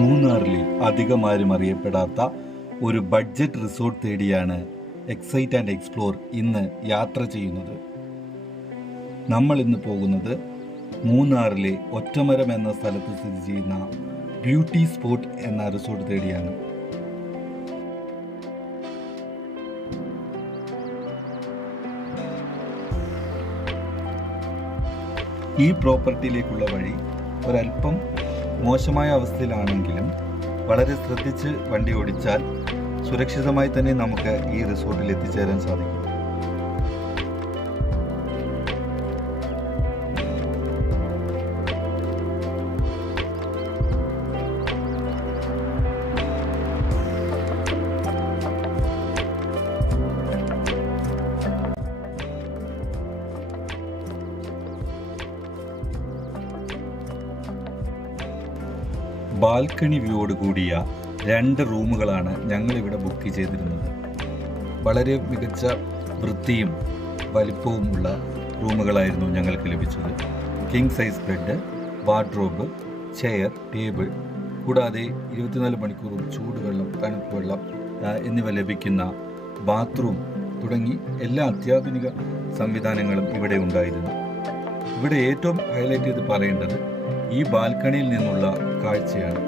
മൂന്നാറിലെ അധികമാരും അറിയപ്പെടാത്ത ഒരു ബഡ്ജറ്റ് റിസോർട്ട് തേടിയാണ് എക്സൈറ്റ് ആൻഡ് എക്സ്പ്ലോർ ഇന്ന് യാത്ര ചെയ്യുന്നത്. നമ്മൾ ഇന്ന് പോകുന്നത് മൂന്നാറിലെ ഒറ്റമരം എന്ന സ്ഥലത്ത് സ്ഥിതി ചെയ്യുന്ന ബ്യൂട്ടി സ്പോട്ട് എന്ന റിസോർട്ട് തേടിയാണ്. ഈ പ്രോപ്പർട്ടിയിലേക്കുള്ള വഴി ഒരല്പം മോശമായ അവസ്ഥയിലാണെങ്കിലും വളരെ ശ്രദ്ധിച്ച് വണ്ടി ഓടിച്ചാൽ സുരക്ഷിതമായി തന്നെ നമുക്ക് ഈ റിസോർട്ടിൽ എത്തിച്ചേരാൻ സാധിക്കും. ബാൽക്കണി വ്യൂയോട് കൂടിയ 2 റൂമുകളാണ് ഞങ്ങളിവിടെ ബുക്ക് ചെയ്തിരുന്നത്. വളരെ മികച്ച വൃത്തിയും വലിപ്പവുമുള്ള റൂമുകളായിരുന്നു ഞങ്ങൾക്ക് ലഭിച്ചത്. King size bed, wardrobe, chair, table, കൂടാതെ 24 മണിക്കൂറും ചൂടുവെള്ളം, തണുപ്പ് വെള്ളം എന്നിവ ലഭിക്കുന്ന ബാത്റൂം തുടങ്ങി എല്ലാ അത്യാധുനിക സംവിധാനങ്ങളും ഇവിടെ ഉണ്ടായിരുന്നു. ഇവിടെ ഏറ്റവും ഹൈലൈറ്റ് ചെയ്ത് പറയേണ്ടത് ഈ ബാൽക്കണിയിൽ നിന്നുള്ള കാഴ്ചയാണ്.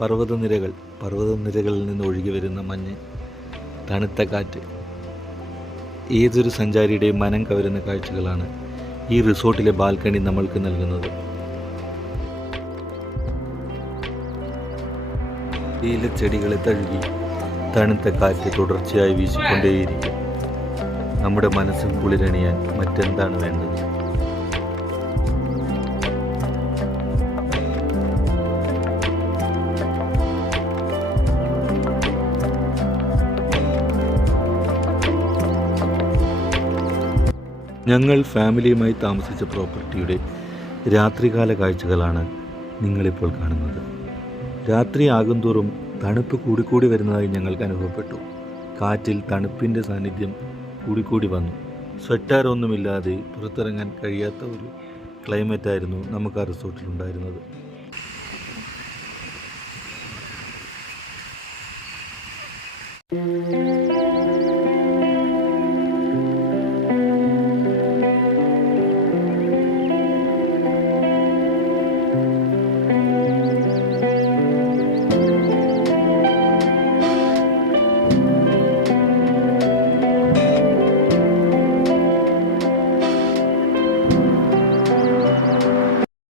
പർവ്വതനിരകളിൽ നിന്ന് ഒഴുകി വരുന്ന മഞ്ഞ്, തണുത്ത കാറ്റ്, ഏതൊരു സഞ്ചാരിയുടെയും മനം കവരുന്ന കാഴ്ചകളാണ് ഈ റിസോർട്ടിലെ ബാൽക്കണി നമ്മൾക്ക് നൽകുന്നത്. ചെടികളെ തഴുകി തണുത്ത കാറ്റ് തുടർച്ചയായി വീശിക്കൊണ്ടേയിരിക്കും. നമ്മുടെ മനസ്സിൽ കുളിരണിയാൻ മറ്റെന്താണ് വേണ്ടത്? ഞങ്ങൾ ഫാമിലിയുമായി താമസിച്ച പ്രോപ്പർട്ടിയുടെ രാത്രികാല കാഴ്ചകളാണ് നിങ്ങളിപ്പോൾ കാണുന്നത്. രാത്രി ആകുന്തോറും തണുപ്പ് കൂടിക്കൂടി വരുന്നതായി ഞങ്ങൾക്ക് അനുഭവപ്പെട്ടു. കാറ്റിൽ തണുപ്പിൻ്റെ സാന്നിധ്യം കൂടിക്കൂടി വന്നു. സ്വെറ്ററൊന്നുമില്ലാതെ പുറത്തിറങ്ങാൻ കഴിയാത്ത ഒരു ക്ലൈമറ്റായിരുന്നു നമുക്ക് ആ റിസോർട്ടിലുണ്ടായിരുന്നത്.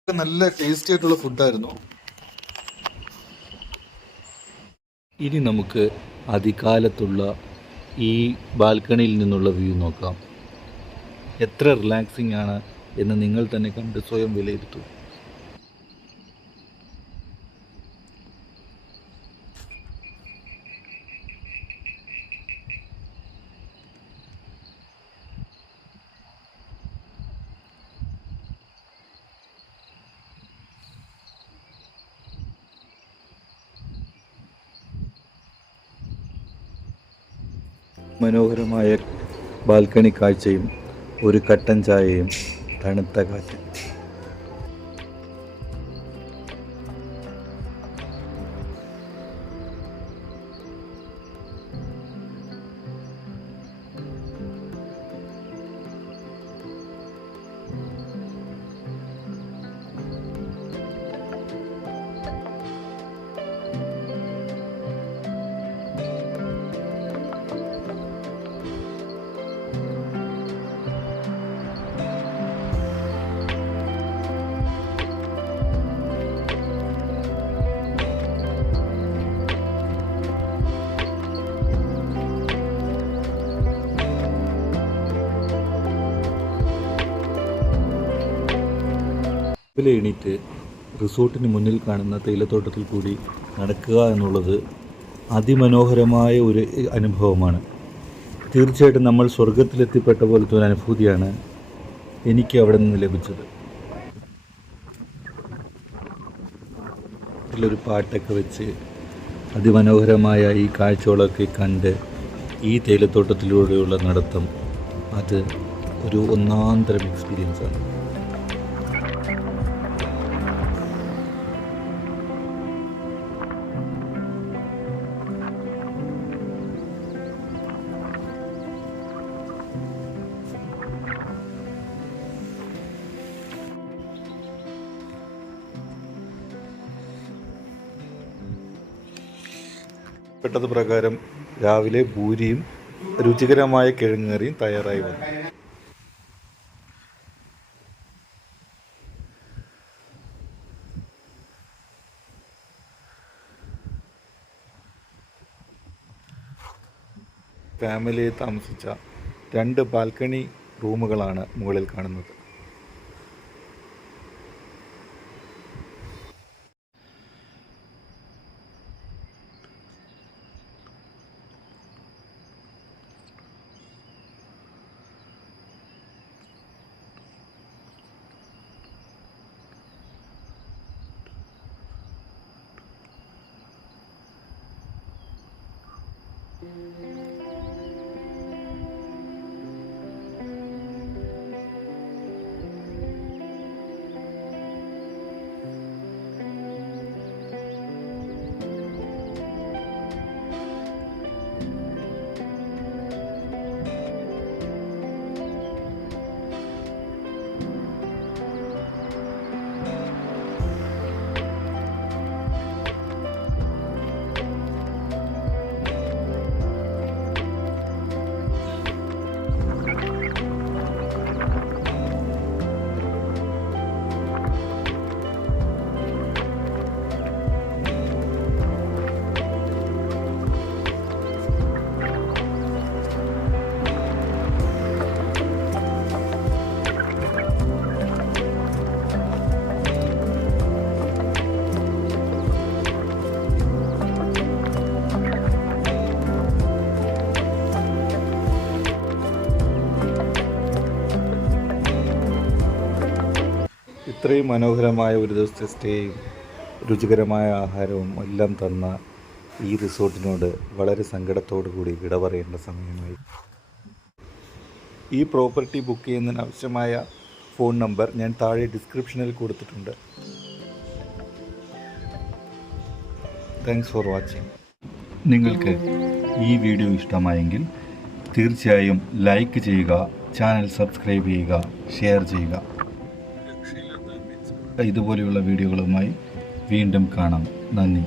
നല്ല ടേസ്റ്റി ആയിട്ടുള്ള ഫുഡായിരുന്നു. ഇനി നമുക്ക് അതികാലത്തുള്ള ഈ ബാൽക്കണിയിൽ നിന്നുള്ള വ്യൂ നോക്കാം. എത്ര റിലാക്സിംഗ് ആണ് എന്ന് നിങ്ങൾ തന്നെ കണ്ട് സ്വയം വിലയിരുത്തൂ. മനോഹരമായ ബാൽക്കണി കാഴ്ചയും ഒരു കട്ടൻ ചായയും തണുത്ത കാറ്റും. രാവിലെ എണീറ്റ് റിസോർട്ടിന് മുന്നിൽ കാണുന്ന തേയിലത്തോട്ടത്തിൽ കൂടി നടക്കുക എന്നുള്ളത് അതിമനോഹരമായ ഒരു അനുഭവമാണ്. തീർച്ചയായിട്ടും നമ്മൾ സ്വർഗത്തിലെത്തിപ്പെട്ട പോലത്തെ ഒരു അനുഭൂതിയാണ് എനിക്ക് അവിടെ നിന്ന് ലഭിച്ചത്. ഒരു പാട്ടൊക്കെ വെച്ച് അതിമനോഹരമായ ഈ കാഴ്ചകളൊക്കെ കണ്ട് ഈ തേയിലത്തോട്ടത്തിലൂടെയുള്ള നടത്തം അത് ഒരു ഒന്നാന്തരം എക്സ്പീരിയൻസാണ്. പെട്ടത് പ്രകാരം രാവിലെ പൂരിയും രുചികരമായ കിഴങ്ങേറിയും തയ്യാറായി വന്നു. ഫാമിലി താമസിച്ച 2 ബാൽക്കണി റൂമുകളാണ് മുകളിൽ കാണുന്നത്. ഇത്രയും മനോഹരമായ ഒരു ദിവസത്തെ സ്റ്റേയും രുചികരമായ ആഹാരവും എല്ലാം തന്ന ഈ റിസോർട്ടിനോട് വളരെ സങ്കടത്തോടു കൂടി വിട പറയേണ്ട സമയമായി. ഈ പ്രോപ്പർട്ടി ബുക്ക് ചെയ്യുന്നതിന് ആവശ്യമായ ഫോൺ നമ്പർ ഞാൻ താഴെ ഡിസ്ക്രിപ്ഷനിൽ കൊടുത്തിട്ടുണ്ട്. Thanks for watching. നിങ്ങൾക്ക് ഈ വീഡിയോ ഇഷ്ടമായെങ്കിൽ തീർച്ചയായും ലൈക്ക് ചെയ്യുക, ചാനൽ സബ്സ്ക്രൈബ് ചെയ്യുക, ഷെയർ ചെയ്യുക. ഇതുപോലെയുള്ള വീഡിയോകളുമായി വീണ്ടും കാണാം. നന്ദി.